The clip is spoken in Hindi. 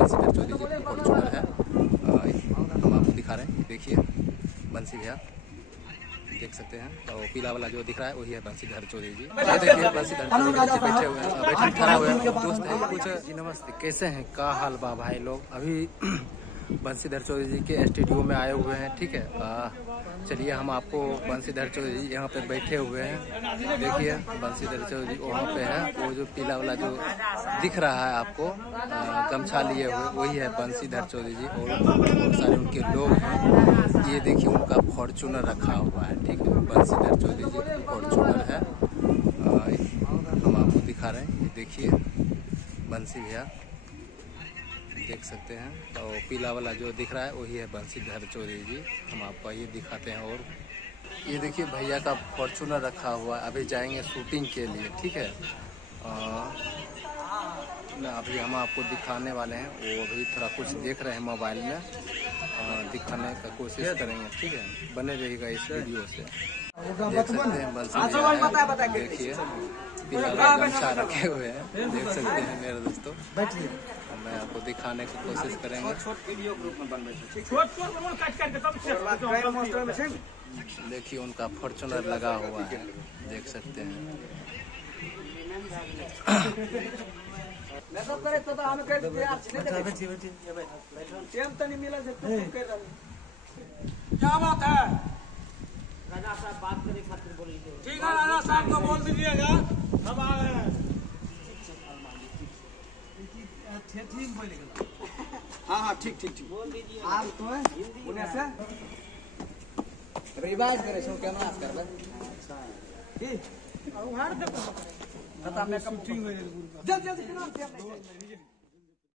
बंसीधर चौधरी जी फॉर्चूनर है। हम आपको दिखा रहे हैं, देखिए बंसी भैया देख सकते हैं। और पीला वाला जो दिख रहा है वही है बंसीधर चौधरी जी। ये देखिए बंसीधर चौधरी जी बैठे हुए हैं, बैठे खड़ा हुए हैं। दोस्त है कुछ जी, नमस्ते, कैसे हैं, का हाल बा भाई लोग। अभी बंसीधर चौधरी जी के स्टूडियो में आए हुए हैं, ठीक है। चलिए हम आपको बंसीधर चौधरी जी यहाँ पे बैठे हुए हैं, देखिए बंसीधर चौधरी जी वहाँ पे है। वो जो पीला वाला जो दिख रहा है आपको गमछा लिए हुए वही है बंसीधर चौधरी जी। और बहुत सारे उनके लोग हैं। ये देखिए उनका फॉर्चूनर रखा हुआ है, ठीक है। बंसीधर चौधरी जी फॉर्चूनर है। हम आपको दिखा रहे हैं, ये देखिए बंसी भैया देख सकते हैं। और पीला वाला जो दिख रहा है वही है बंसीधर चौधरी जी। हम आपको ये दिखाते हैं। और ये देखिए भैया का फॉर्चूनर रखा हुआ है। अभी जाएंगे शूटिंग के लिए, ठीक है। अभी हम आपको दिखाने वाले हैं। वो अभी थोड़ा कुछ देख रहे हैं मोबाइल में, दिखाने का कोशिश करेंगे, ठीक है। बने रहिएगा इस वीडियो से। देख सकते हैं बंसी, देखिए पीला गमछा रखे हुए हैं, देख सकते हैं मेरे दोस्तों। मैं आपको दिखाने की कोशिश करेंगे। देखिए उनका फॉर्चूनर लगा हुआ है, देख सकते हैं। क्या बात है राजा साहब, बात करने खातिर बोल लीजिए। ठीक है राजा साहब को बोल दीजिएगा हम आ रहे हैं। ठीक बोलेगा। हाँ ठीक ठीक ठीक बोल दीजिए। आप तो पुणे से रिवाइज करे सो क्या नाम करबे। अच्छा ठीक और उहार देखो बता मैं शूटिंग हो जल्दी जल्दी